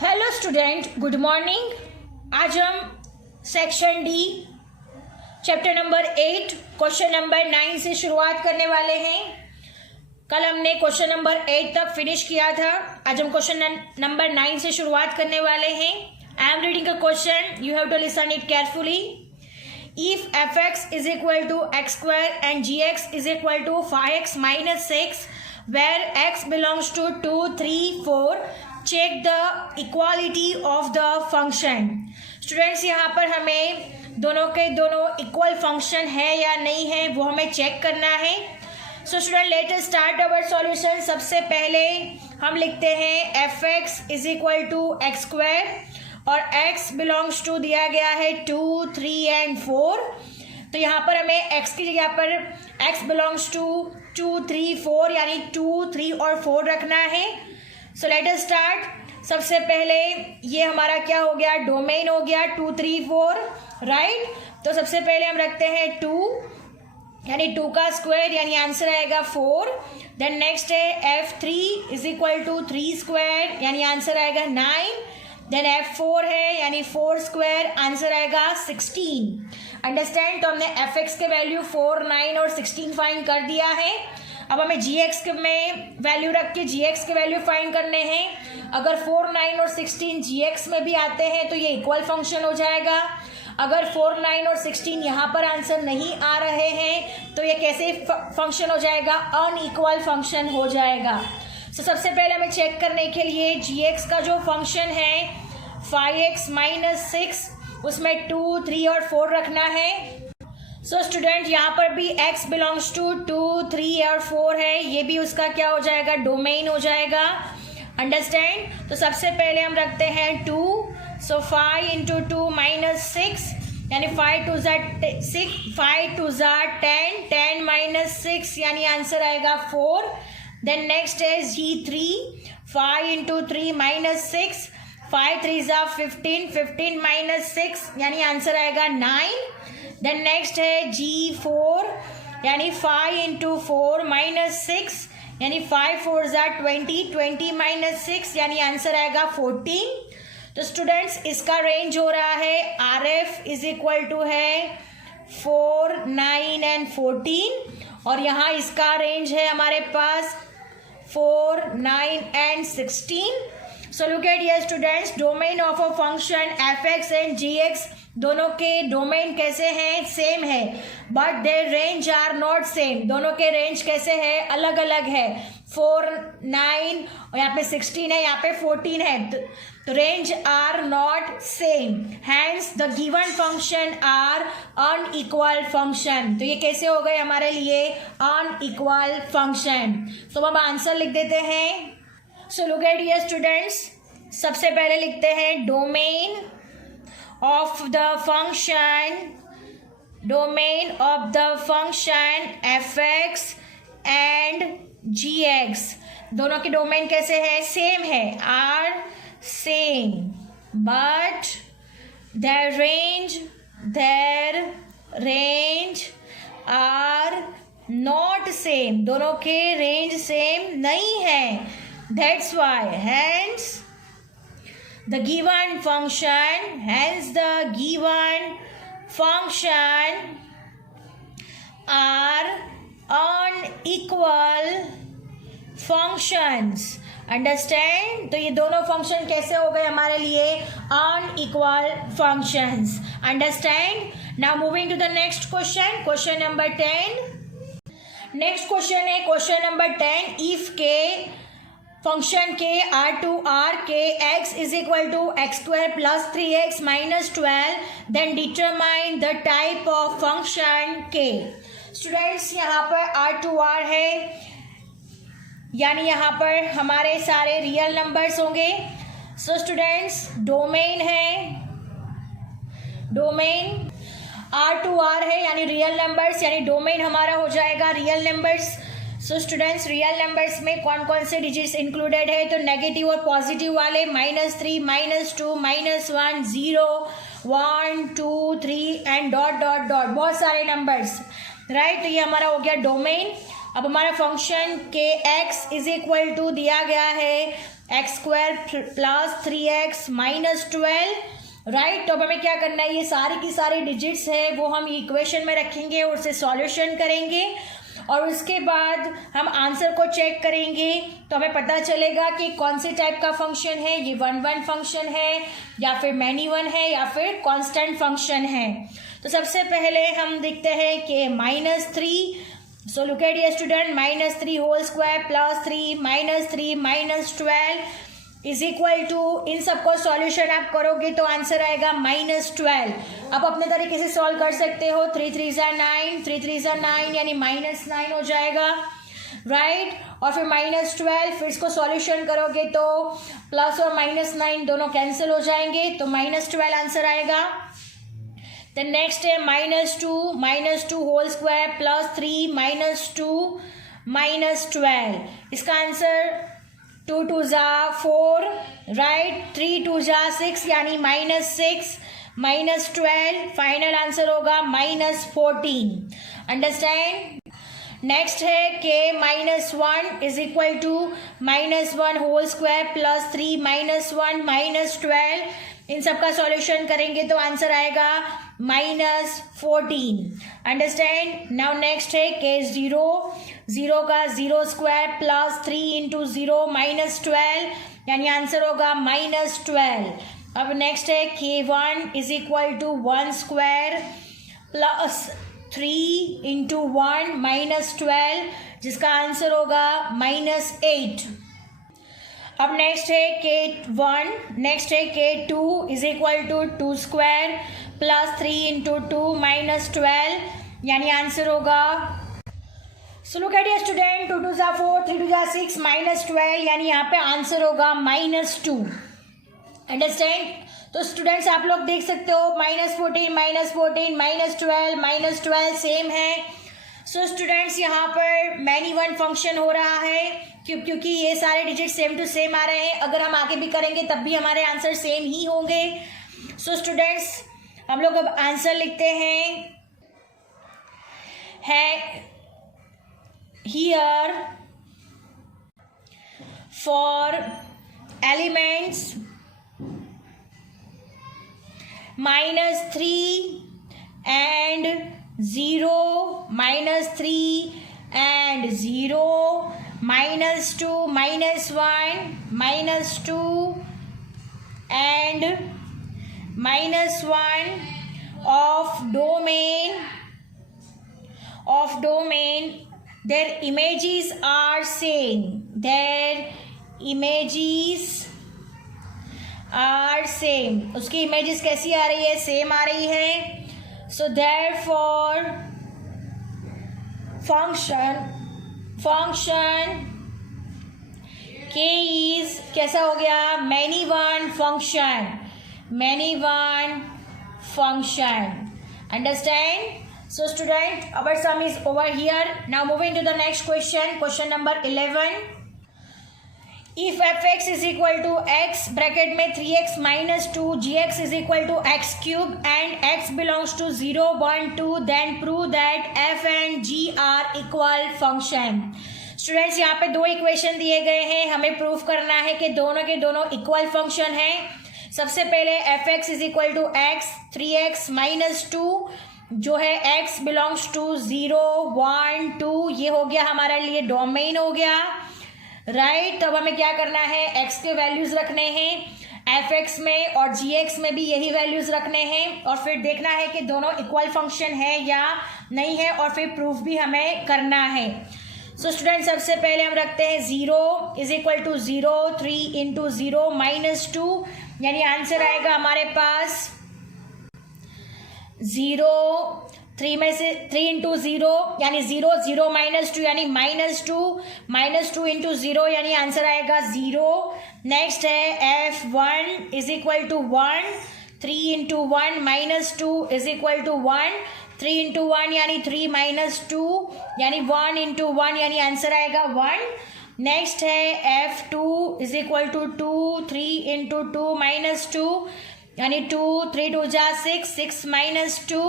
Hello student, good morning. आज हम section D chapter number 8 question number 9 से शुरुआत करने वाले हैं। कल हमने क्वेश्चन नंबर 8 तक फिनिश किया था। आज हम क्वेश्चन नंबर 9 से शुरुआत करने वाले हैं। I am reading a question, you have to listen it carefully. If fx is equal to x square and gx is equal to 5x minus 6, where x belongs to 2, 3, 4, check the equality of the function. Students, यहाँ पर हमें दोनों के दोनों equal function है या नहीं है वो हमें चेक करना है। So student, let us start our solution. सबसे पहले हम लिखते हैं fx is equal to x square और x बिलोंग्स टू दिया गया है 2, 3 एंड 4। तो यहाँ पर हमें x की जगह पर x बिलोंग्स टू 2, 3, 4 यानी 2, 3 और 4 रखना है। So let us start. सबसे पहले ये हमारा क्या हो गया, डोमेन हो गया 2, 3, 4, राइट। तो सबसे पहले हम रखते हैं 2 यानी 2 का स्क्वायर यानी आंसर आएगा 4। देन नेक्स्ट है f3 is equal to 3 square यानी आंसर आएगा 9। देन f4 है यानी 4 स्क्वायर आंसर आएगा 16। अंडरस्टैंड। तो हमने fx के वैल्यू 4, 9 और 16 फाइंड कर दिया है। अब हमें gx के में वैल्यू रख के gx के वैल्यू फाइंड करने हैं। अगर 4, 9 और 16 gx में भी आते हैं तो ये इक्वल फंक्शन हो जाएगा। अगर 4, 9 और 16 यहाँ पर आंसर नहीं आ रहे हैं तो ये कैसे फंक्शन हो जाएगा, अनइक्वल फंक्शन हो जाएगा। तो सबसे पहले हमें चेक करने के लिए gx का जो फंक्शन है 5x माइनस 6 उसमें 2, 3 और 4 रखना है। सो स्टूडेंट, यहाँ पर भी x बिलोंग्स टू 2, 3 और 4 है, ये भी उसका क्या हो जाएगा, डोमेन हो जाएगा। अंडरस्टैंड। तो सबसे पहले हम रखते हैं 2। सो 5 इंटू 2 माइनस 6 यानी 5 2 ज़ा 10, 10 माइनस 6 यानी आंसर आएगा 4। देन नेक्स्ट है g3, 5 इंटू 3 माइनस 6, 5 3 ज़ा 15, 15 माइनस 6 यानी आंसर आएगा 9। देन नेक्स्ट है g4 यानी 5 इंटू 4 माइनस 6 यानी 5 4 ज़ा 20, 20 माइनस 6 यानी आंसर आएगा 14। तो स्टूडेंट्स, इसका रेंज हो रहा है RF इज इक्वल टू है 4, 9 एंड 14 और यहाँ इसका रेंज है हमारे पास 4, 9 and 16. So look at here students, domain of a function fx and gx दोनों के डोमेन कैसे हैं, सेम है, but their range are not same. दोनों के रेंज कैसे है, अलग अलग है। 4, 9 और यहाँ पे 16 है, यहाँ पे 14 है, तो range are not same, hence the given function are unequal function. तो ये कैसे हो गए हमारे लिए, अनइक्वल फंक्शन। तो अब आंसर लिख देते हैं। सो लुक एट हियर स्टूडेंट्स, सबसे पहले लिखते हैं domain of the function fx and gx दोनों के डोमेन कैसे है, सेम है, are same, but their range are not same. दोनों के रेंज सेम नहीं है, that's why hence the given function are unequal functions. Understand? तो ये दोनों फंक्शन कैसे हो गए हमारे लिए, unequal functions. Understand? Now moving to the next question, question number 10. Next question है question number 10. If k function के R के x is equal to x square plus 3x minus 12, then determine the type of function के। Students, यहाँ पर R है यानी यहाँ पर हमारे सारे रियल नंबर्स होंगे। सो स्टूडेंट्स, डोमेन है, डोमेन R है यानी रियल नंबर्स, यानी डोमेन हमारा हो जाएगा real numbers. So students, real numbers में कौन कौन से डिजिट्स इंक्लूडेड है, तो नेगेटिव और पॉजिटिव वाले -3, -2, -1, 0, 1, 2, 3 एंड डॉट डॉट डॉट, बहुत सारे नंबर्स, राइट। तो ये हमारा हो गया डोमेन। अब हमारा फंक्शन के x इज इक्वल टू दिया गया है x square plus 3x minus 12, right. तो अब हमें क्या करना है, ये सारी की सारी डिजिट्स है वो हम इक्वेशन में रखेंगे और उसे सॉल्यूशन करेंगे और उसके बाद हम आंसर को चेक करेंगे तो हमें पता चलेगा कि कौन से टाइप का फंक्शन है, ये 1 फंक्शन है या फिर मैनी वन है या फिर कांस्टेंट फंक्शन है। तो सबसे पहले हम देखते हैं कि -3, सो लुक एट ये student, -3 whole square plus 3 -3 -12 is equal to, इन सबको सॉल्यूशन आप करोगे तो आंसर आएगा -12। आप अपने तरीके से सॉल्व कर सकते हो, 3 3 ज़ा 9, 3 3 ज़ा 9 यानी -9 हो जाएगा, राइट। और फिर -12, फिर इसको सॉल्यूशन करोगे तो प्लस और -9 दोनों कैंसिल हो जाएंगे तो -12 आंसर आएगा। देन नेक्स्ट है -2 होल स्क्वायर प्लस 3 -2 -12, इसका आंसर 2 2 ज़ा 4, राइट, 3 2 ज़ा 6 यानी -6 -12, फाइनल आंसर होगा -14। अंडरस्टैंड। नेक्स्ट है कि -1 is equal to -1 whole square plus 3 -1 -12, इन सब का सॉल्यूशन करेंगे तो आंसर आएगा -14। अंडरस्टैंड। नाउ नेक्स्ट है कि 0 का 0 स्क्वायर प्लस 3 इंटू 0 -12 यानी आंसर होगा -12। अब नेक्स्ट है K1 is equal to 1 square plus 3 into 1 -12 जिसका आंसर होगा -8। अब नेक्स्ट है K1, नेक्स्ट है K2 is equal to 2 square plus 3 into 2 -12 यानी आंसर होगा, सो लुक एट ये स्टूडेंट, 2 2 ज़ा 4, 3 2 ज़ा 6 -12 यानी यहाँ पे आंसर होगा -2। अंडरस्टैंड। तो स्टूडेंट्स आप लोग देख सकते हो -14 -12 -12 सेम है। सो स्टूडेंट्स यहाँ पर मैनी वन फंक्शन हो रहा है क्योंकि ये सारे डिजिट सेम टू सेम आ रहे हैं, अगर हम आगे भी करेंगे तब भी हमारे आंसर सेम ही होंगे। सो स्टूडेंट्स हम लोग अब आंसर लिखते हैं, here for elements -3 and 0 -3 and 0 -2 -1 -2 and -1 of domain their images are same, उसकी इमेजेस कैसी आ रही है, सेम आ रही है। सो therefore फंक्शन K इज कैसा हो गया, many one function. Understand. So student, our sum is over here. Now moving to the next question number 11. If fx is equal to x bracket में 3x minus 2 gx is equal to x cube and x belongs to 0 1 2 then prove that f and g are equal function. Students यहाँ पे दो equation दिए गए हैं, हमें proof करना है कि दोनों के दोनों इक्वल फंक्शन हैं। सबसे पहले fx is equal to x 3x minus 2 जो है x बिलोंग्स टू 0 1 2, ये हो गया हमारे लिए डोमेन हो गया, राइट। तब हमें क्या करना है, x के वैल्यूज रखने हैं fx में और gx में भी यही वैल्यूज रखने हैं और फिर देखना है कि दोनों इक्वल फंक्शन है या नहीं है और फिर प्रूफ भी हमें करना है। सो स्टूडेंट सबसे पहले हम रखते हैं 0 इज इक्वल टू 0 3 इंटू 0 -2 यानी आंसर आएगा हमारे पास 0 3 में से 3 इंटू 0 यानी 0 0 -2 यानी -2 इंटू 0 यानी आंसर आएगा 0। नेक्स्ट है f1 is equal to 1 3 into 1 -2 is equal to 1 3 into 1 यानी 3 -2 यानी 1 इंटू 1 यानी आंसर आएगा 1। नेक्स्ट है f2 is equal to 2 3 into 2 -2 यानी 2 3 2 जा 6 6 -2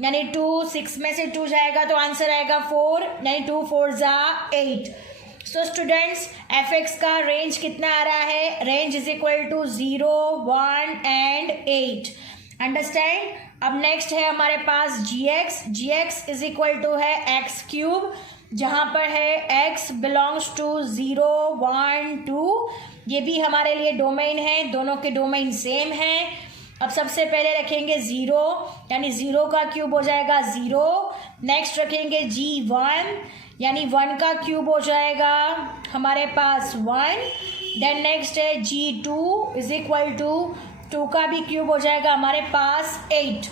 यानी 2 6 में से 2 जाएगा तो आंसर आएगा 4 यानी 2 4 जा 8। सो स्टूडेंट्स एफ एक्स का रेंज कितना आ रहा है, range is equal to 0, 1 and 8। Understand. अब नेक्स्ट है हमारे पास g x is equal to है एक्स क्यूब, जहां पर है x बिलोंग्स टू 0, 1, 2। ये भी हमारे लिए डोमेन है, दोनों के डोमेन सेम हैं। अब सबसे पहले रखेंगे 0, यानी 0 का क्यूब हो जाएगा 0। नेक्स्ट रखेंगे g1, यानी 1 का क्यूब हो जाएगा हमारे पास 1। देन नेक्स्ट है g2 इज इक्वल टू 2 का भी क्यूब हो जाएगा हमारे पास 8।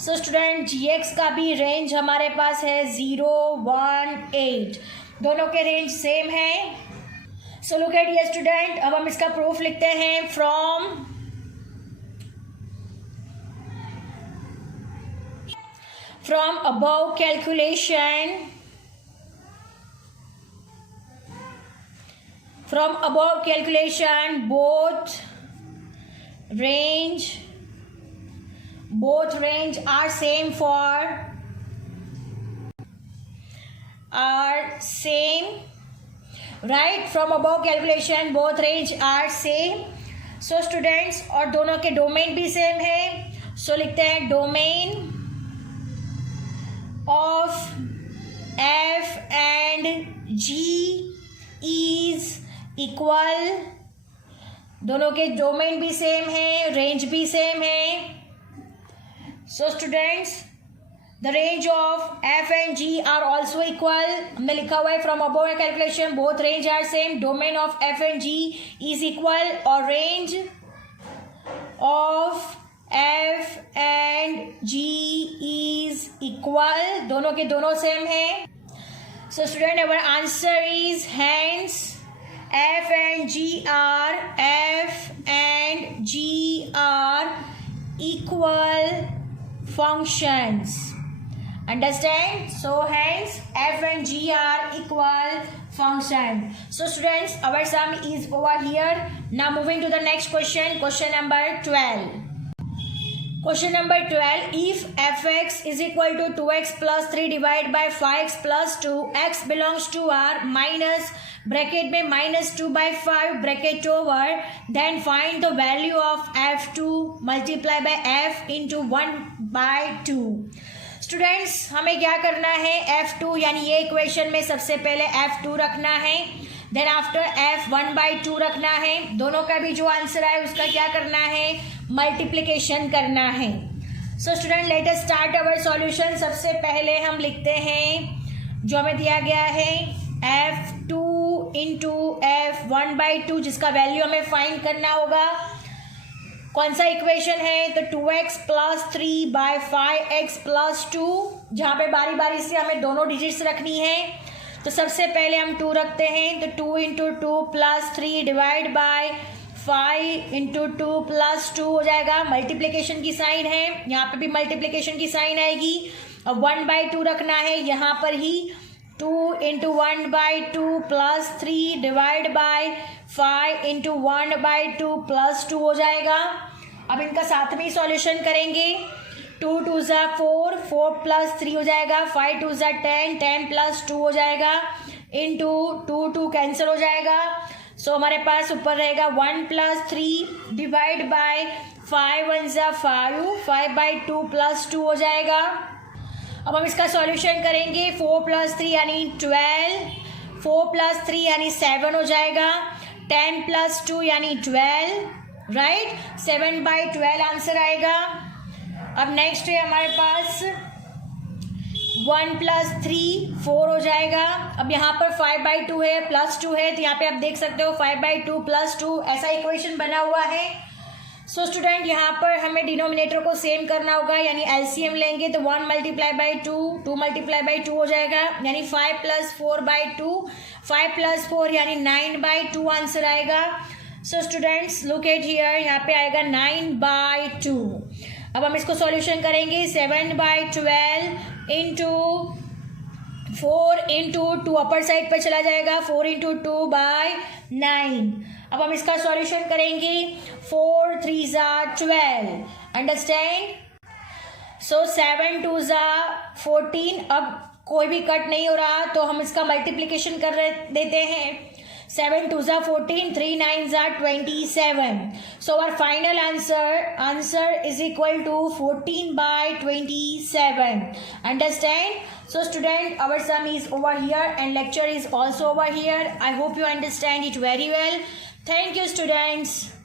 सो स्टूडेंट gx का भी रेंज हमारे पास है 0, 1, 8, दोनों के रेंज सेम है। सो लुक एट ये स्टूडेंट, अब हम इसका प्रूफ लिखते हैं। From above calculation both range are same right? From above calculation both range are same. So students, और दोनों के डोमेन भी सेम है। सो लिखते हैं domain of f and g is equal, दोनों के डोमेन भी सेम है, रेंज भी सेम है। So students the range of f and g are also equal. हमने लिखा हुआ है from above calculation both range are same, domain of f and g is equal, और range of f and g is equal, दोनों के दोनों same है। So student our answer is hence f and g are equal functions. Understand? So hence f and g are equal function. So students, our sum is over here. Now moving to the next question, question number 12. Question number 12, if fx is equal to 2x plus 3 divided by 5x plus 2, x belongs to r minus bracket में -2/5 bracket over, then find the value of f2 multiply by f into 1/2। Students हमें क्या करना है, f2 यानी ये equation में सबसे पहले f2 रखना है, देन आफ्टर f 1/2 रखना है। दोनों का भी जो आंसर आए उसका क्या करना है, मल्टीप्लिकेशन करना है। So student let us start our solution. सबसे पहले हम लिखते हैं जो हमें दिया गया है f2 इंटू f 1/2, जिसका वैल्यू हमें फाइंड करना होगा। कौन सा इक्वेशन है, तो 2x प्लस 3/5x प्लस 2, जहाँ पे बारी बारी से हमें दोनों डिजिट्स रखनी है। तो सबसे पहले हम 2 रखते हैं, तो 2 into 2 plus 3 divide by 5 into 2 plus 2 हो जाएगा। मल्टीप्लिकेशन की साइन है, यहाँ पे भी मल्टीप्लिकेशन की साइन आएगी। अब 1/2 रखना है यहाँ पर ही, 2 into 1/2 plus 3 divide by 5 into 1/2 plus 2 हो जाएगा। अब इनका साथ में ही सॉल्यूशन करेंगे। 2 2 ज़ा 4, 4 प्लस 3 हो जाएगा, 5 2 ज़ा 10, 10 प्लस 2 हो जाएगा, इंटू 2 2 कैंसिल हो जाएगा। सो हमारे पास ऊपर रहेगा 1 प्लस 3 डिवाइड बाय 5 1 ज़ा 5, 5/2 प्लस 2 हो जाएगा। अब हम इसका सॉल्यूशन करेंगे। 4 प्लस 3 यानी 12, 4 प्लस 3 यानी 7 हो जाएगा, 10 प्लस 2 यानी 12, राइट, 7/12 आंसर आएगा। अब नेक्स्ट है हमारे पास 1 प्लस 3 4 हो जाएगा। अब यहाँ पर 5/2 है, प्लस 2 है, तो यहाँ पे आप देख सकते हो 5/2 प्लस 2 ऐसा इक्वेशन बना हुआ है। सो स्टूडेंट यहाँ पर हमें डिनोमिनेटर को सेम करना होगा, यानी एलसीएम लेंगे तो 1 मल्टीप्लाई बाई 2, 2 मल्टीप्लाई बाई 2 हो जाएगा, यानी 5 प्लस 4/2, 5 प्लस 4 यानी 9/2 आंसर आएगा। So students look at here, यहाँ पे आएगा 9/2। अब हम इसको सॉल्यूशन करेंगे। 7/12 इंटू 4 इंटू 2 अपर साइड पर चला जाएगा, 4 इंटू 2/9। अब हम इसका सॉल्यूशन करेंगे। 4 3 ज़ा 12, अंडरस्टैंड। सो 7 2 ज़ा 14। अब कोई भी कट नहीं हो रहा तो हम इसका मल्टीप्लिकेशन कर देते हैं. 7 2s are 14, 3 9s are 27. So our final answer is equal to 14 by 27. Understand? So student, our sum is over here and lecture is also over here. I hope you understand it very well. Thank you students.